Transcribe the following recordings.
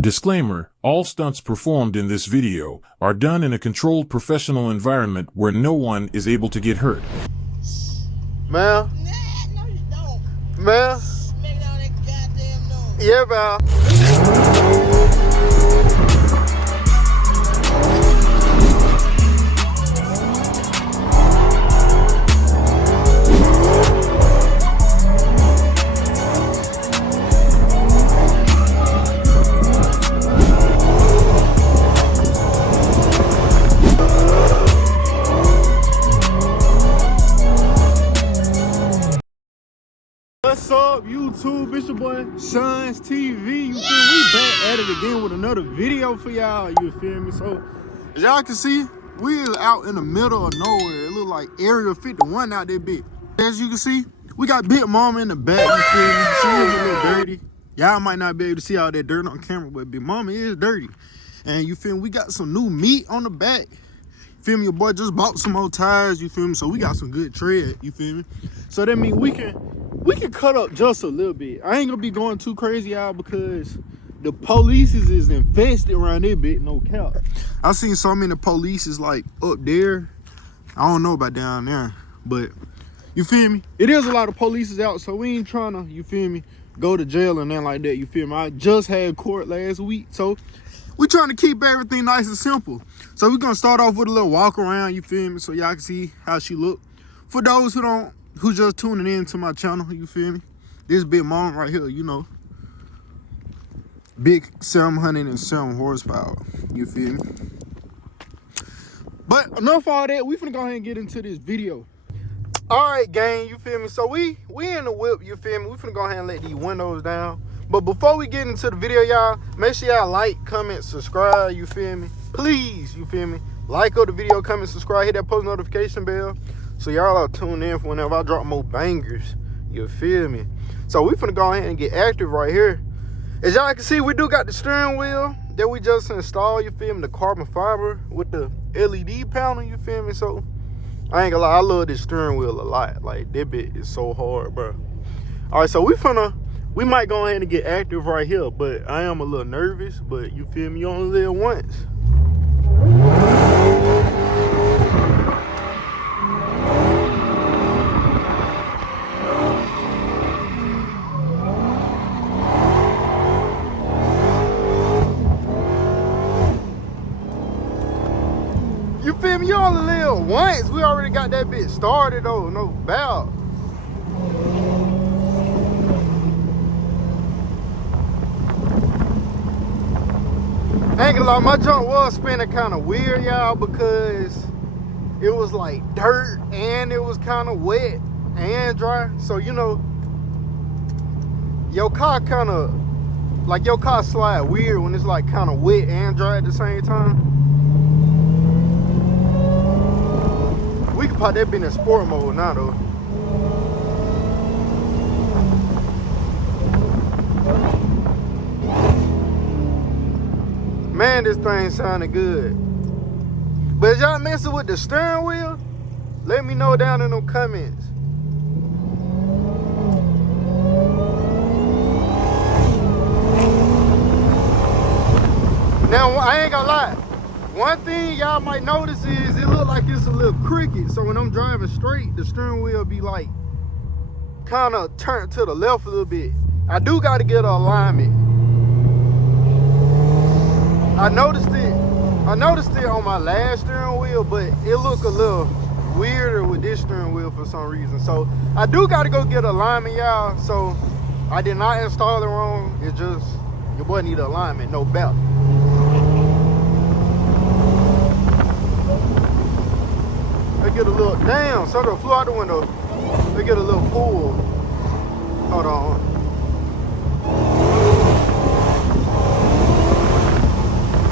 Disclaimer, all stunts performed in this video are done in a controlled professional environment where no one is able to get hurt. Man. Nah, no you don't. Man. Making all that goddamn noise. Yeah, man. What's up, YouTube? It's your boy Sons TV. You feel me? We back at it again with another video for y'all. You feel me? So, as y'all can see, we is out in the middle of nowhere. It look like Area 51 out there, big. As you can see, we got Big Mama in the back. You feel me? She is a little dirty. Y'all might not be able to see all that dirt on camera, but Big Mama is dirty. And you feel me? We got some new meat on the back. You feel me? Your boy just bought some more tires. You feel me? So we got some good tread. You feel me? So that means we can cut up just a little bit. I ain't gonna be going too crazy, y'all, because the police is infested around there, bit, no cap. I seen so many police is like up there. I don't know about down there, but you feel me? It is a lot of police out, so we ain't trying to, you feel me, go to jail and nothing like that, you feel me? I just had court last week, so we trying to keep everything nice and simple. So we're gonna start off with a little walk around, you feel me, so y'all can see how she look. For those who just tuning in to my channel, you feel me? This Big Mom right here, you know. Big 707 horsepower, you feel me? But enough of all that, we finna go ahead and get into this video. All right, gang, you feel me? So we in the whip, you feel me? We finna go ahead and let these windows down. But before we get into the video, y'all, make sure y'all like, comment, subscribe, you feel me? Please, you feel me? Like the video, comment, subscribe, hit that post notification bell, so y'all are tuned in for whenever I drop more bangers, you feel me? So we finna go ahead and get active right here. As y'all can see, we do got the steering wheel that we just installed, you feel me? The carbon fiber with the LED panel, you feel me? So I ain't gonna lie, I love this steering wheel a lot. Like, that bit is so hard, bro. All right, so we might go ahead and get active right here, but I am a little nervous, but you feel me? You only live once. You feel me? You only live once. We already got that bit started though, no doubt. I ain't gonna lie, my jump was spinning kind of weird, y'all, because it was like dirt and it was kind of wet and dry. So, you know, your car slide weird when it's like kind of wet and dry at the same time. We can put that bit in sport mode now though. Man, this thing sounded good. But if y'all messing with the steering wheel, let me know down in the comments. Now, I ain't gonna lie. One thing y'all might notice is it look like it's a little crooked. So when I'm driving straight, the steering wheel be like kind of turned to the left a little bit. I do got to get an alignment. I noticed it on my last steering wheel, but it looked a little weirder with this steering wheel for some reason. So I do got to go get alignment, y'all. So I did not install it wrong. It just, your boy need alignment, no belt. They get a little, damn, something flew out the window. They get a little pull. Hold on.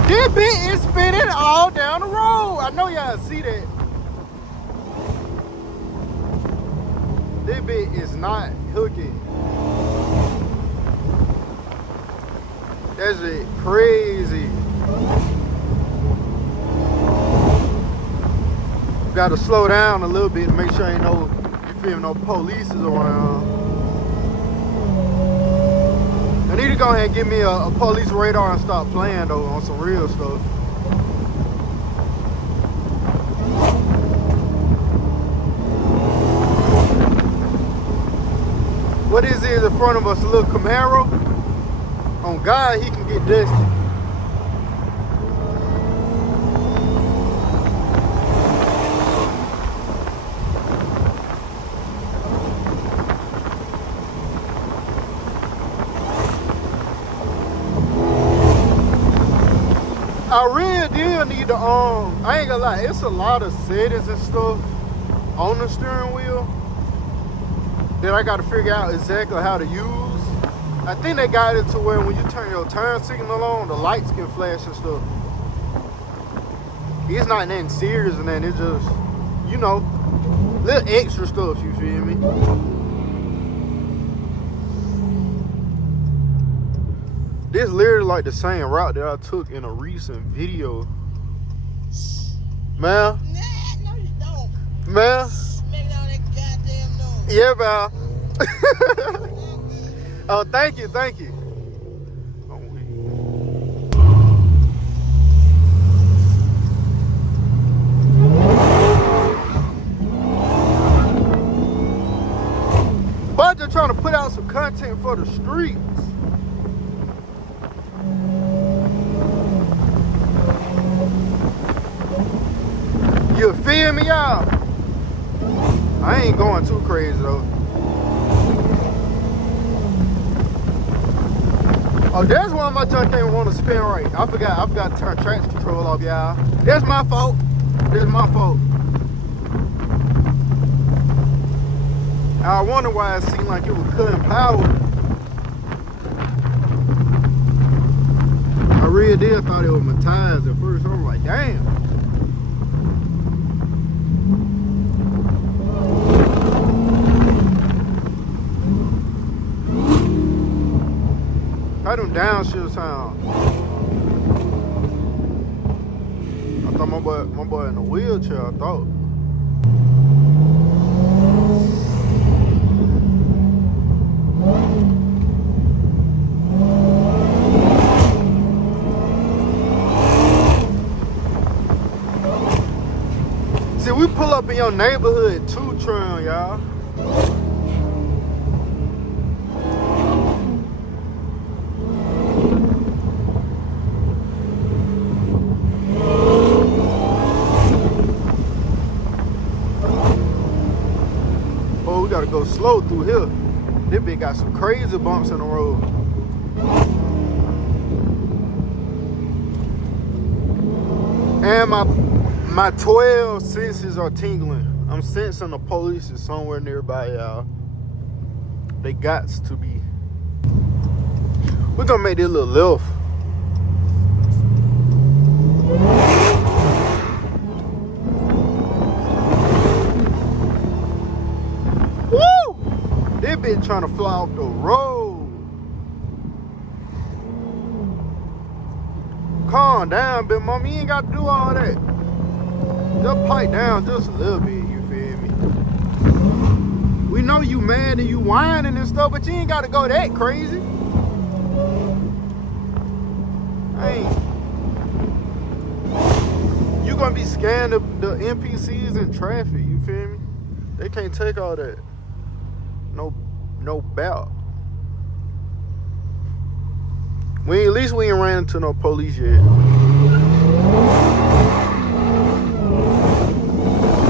This bit is spinning all down the road. I know y'all see that. This bit is not hooking. That's it, crazy. Gotta slow down a little bit to make sure ain't no, you feel me, no police is around. And these need to go ahead and give me a police radar and stop playing though on some real stuff. What is it in front of us? A little Camaro? On God, he can get dusty. I really do need to, I ain't gonna lie, it's a lot of settings and stuff on the steering wheel that I gotta figure out exactly how to use. I think they got it to where when you turn your turn signal on, the lights can flash and stuff. It's not nothing serious and then it's just, you know, little extra stuff, you feel me? This literally like the same route that I took in a recent video. Man. Nah, no you don't. Man. Making all that goddamn noise. Yeah, man. Oh, thank you, thank you. Oh, but they're trying to put out some content for the streets. You feel me, y'all? I ain't going too crazy though. Oh, that's why my junk ain't want to spin right. I forgot to turn traction control off, y'all. That's my fault. That's my fault. I wonder why it seemed like it was cutting power. I really did thought it was my tires at first. I was like, damn. How them downshift sound? I thought my boy in a wheelchair, I thought. See, we pull up in your neighborhood too, Tron, y'all. Gotta go slow through here. This bitch got some crazy bumps in the road. And my 12 senses are tingling. I'm sensing the police is somewhere nearby, y'all. They gots to be. We're gonna make this little lift. This bitch trying to fly off the road. Calm down, big mama. You ain't got to do all that. Just pipe down just a little bit, you feel me? We know you mad and you whining and stuff, but you ain't got to go that crazy. Hey, you gonna be scanning the NPCs in traffic, you feel me? They can't take all that. No belt. At least we ain't ran into no police yet.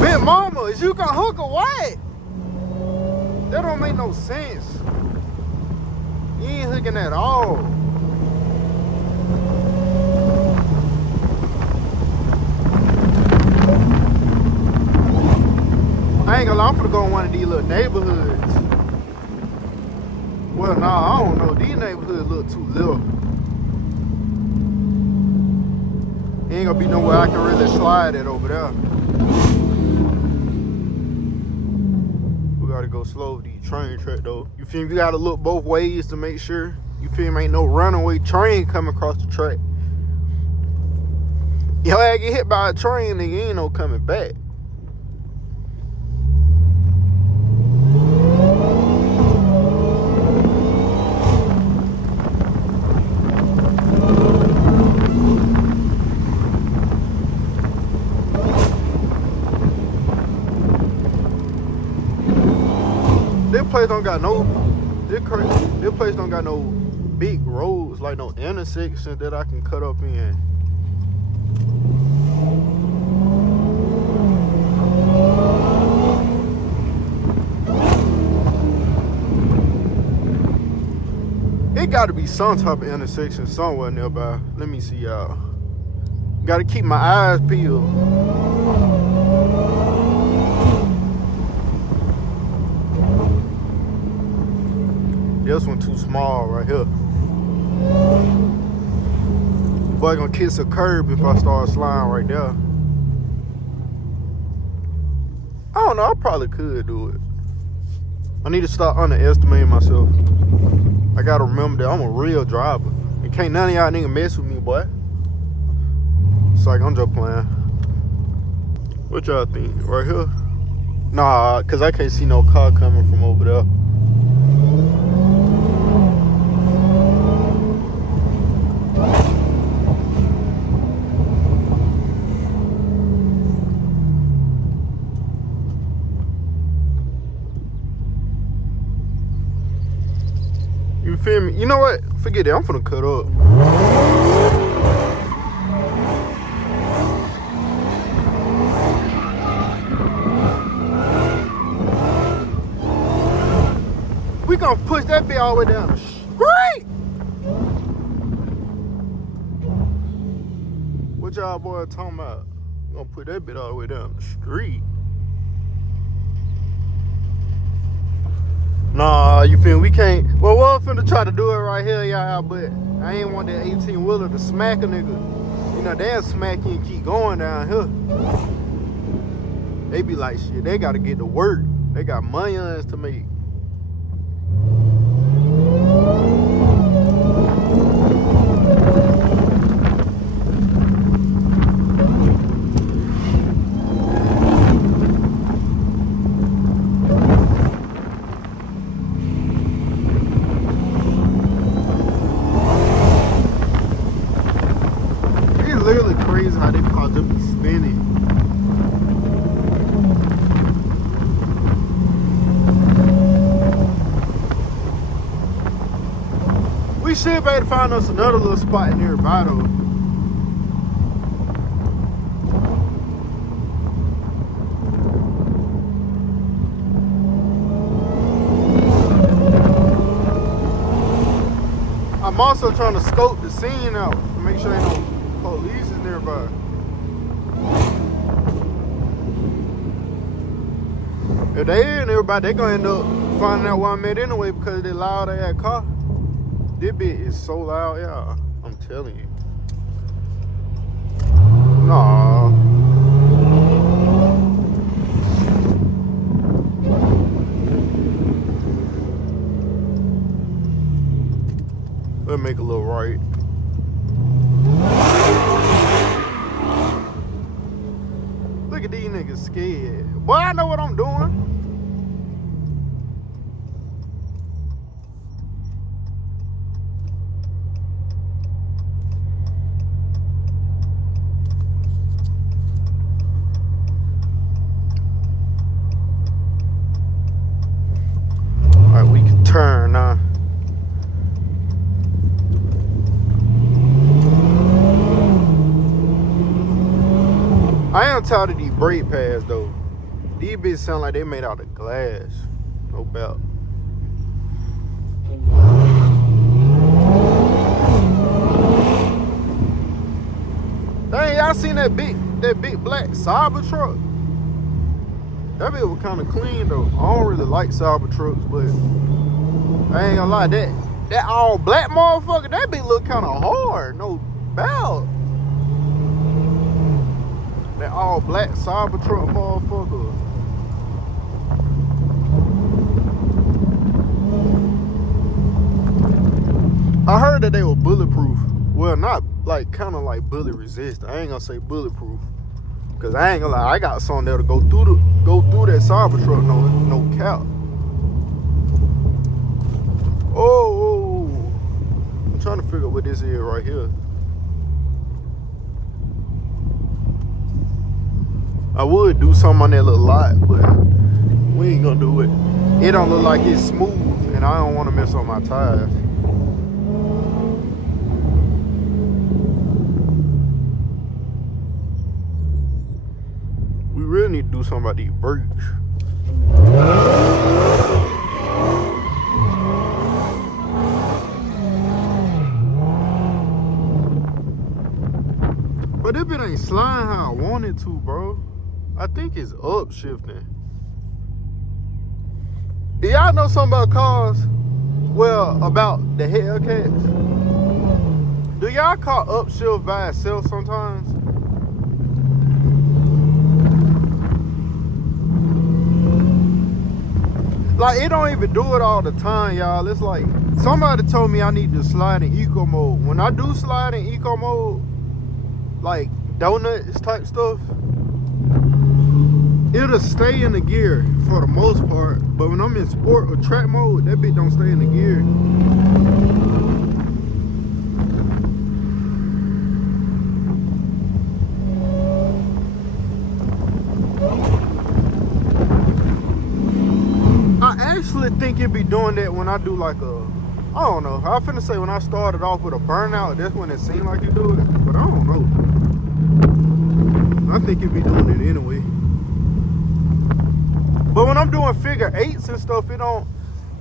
Big mama, is you gonna hook or what? That don't make no sense. You ain't hooking at all. I ain't gonna lie, I'm finna go in one of these little neighborhoods. Well, nah, I don't know. These neighborhoods look too little. Ain't gonna be nowhere I can really slide it over there. We gotta go slow with these train track though. You feel me? You gotta look both ways to make sure. You feel me? Ain't no runaway train coming across the track. Yo, I get hit by a train, nigga, ain't no coming back. place don't got no. This place don't got no big roads, like no intersections that I can cut up in. It got to be some type of intersection somewhere nearby. Let me see, y'all. Got to keep my eyes peeled. This one too small right here. Boy gonna kiss a curb if I start sliding right there. I don't know, I probably could do it. I need to start underestimating myself. I gotta remember that I'm a real driver. And can't none of y'all niggas mess with me, boy. It's like I'm just playing. What y'all think? Right here? Nah, cause I can't see no car coming from over there. You feel me? You know what? Forget it. I'm finna cut up. We gonna push that bit all the way down the street. What y'all boys talking about? We gonna put that bit all the way down the street. Nah, you feel me? We can't. Well, we're finna try to do it right here, y'all, but I ain't want that 18-wheeler to smack a nigga. You know, they'll smack you and keep going down here. They be like, shit, they gotta get to work. They got millions to make. Literally crazy how they call them spinning. We should be able to find us another little spot nearby though. I'm also trying to scope the scene out to make sure ain't no police is nearby. If they ain't nearby, they gonna end up finding out where I'm at anyway because they loud ass car. This bit is so loud, y'all. I'm telling you. Nah. Let's make a little right. Look at these niggas scared. Boy, I know what I'm doing. All right, we can turn now. I am tired of these brake pads though. These bitches sound like they made out of glass. No doubt. Dang, y'all seen that big black Cyber truck? That bitch was kind of clean though. I don't really like Cyber trucks, but I ain't gonna lie, that all black motherfucker, that bitch look kind of hard. No doubt. That all black Cyber truck motherfucker. I heard that they were bulletproof. Well, not like kind of like bullet resistant. I ain't gonna say bulletproof, cause I ain't gonna lie. I got something there to go through that Cyber truck. No cap. Oh, I'm trying to figure out what this is right here. I would do something on that little lot, but we ain't gonna do it. it don't look like it's smooth, and I don't want to mess up my tires. We really need to do something about these brakes. But this bit ain't sliding how I want it to, bro. I think it's upshifting. Do y'all know something about cars? Well, about the Hellcats? Do y'all call upshift by itself sometimes? Like, it don't even do it all the time, y'all. It's like, somebody told me I need to slide in eco mode. When I do slide in eco mode, like donuts type stuff, it'll stay in the gear for the most part. But when I'm in sport or track mode, that bitch don't stay in the gear. I actually think it be doing that when I do like a, I don't know. I finna say when I started off with a burnout, that's when it seemed like you do it. But I don't know. I think it be doing it anyway. But when I'm doing figure eights and stuff, it don't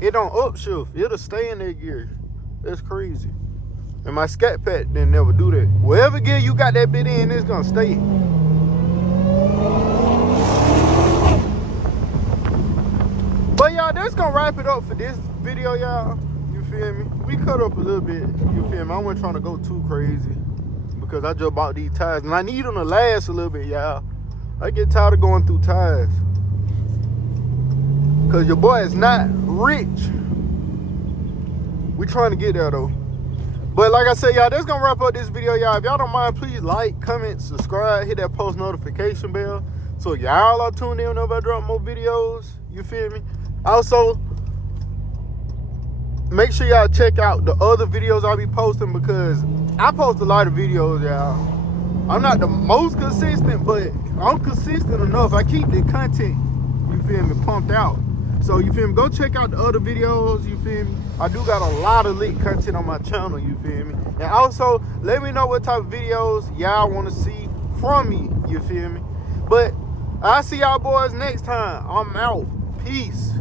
upshift. It'll stay in that gear. That's crazy. And my scat pack didn't never do that. Whatever gear you got that bit in, it's gonna stay. But y'all, that's gonna wrap it up for this video, y'all. You feel me? We cut up a little bit. You feel me? I wasn't trying to go too crazy because I just bought these tires and I need them to last a little bit, y'all. I get tired of going through tires. Cause your boy is not rich. We trying to get there though. But like I said, y'all, that's gonna wrap up this video, y'all. If y'all don't mind, please like, comment, subscribe, hit that post notification bell so y'all are tuned in whenever I drop more videos. You feel me? Also, make sure y'all check out the other videos I'll be posting because I post a lot of videos, y'all. I'm not the most consistent, but I'm consistent enough. I keep the content, you feel me, pumped out. So, you feel me? Go check out the other videos, you feel me? I do got a lot of lit content on my channel, you feel me? And also, let me know what type of videos y'all want to see from me, you feel me? But I'll see y'all boys next time. I'm out. Peace.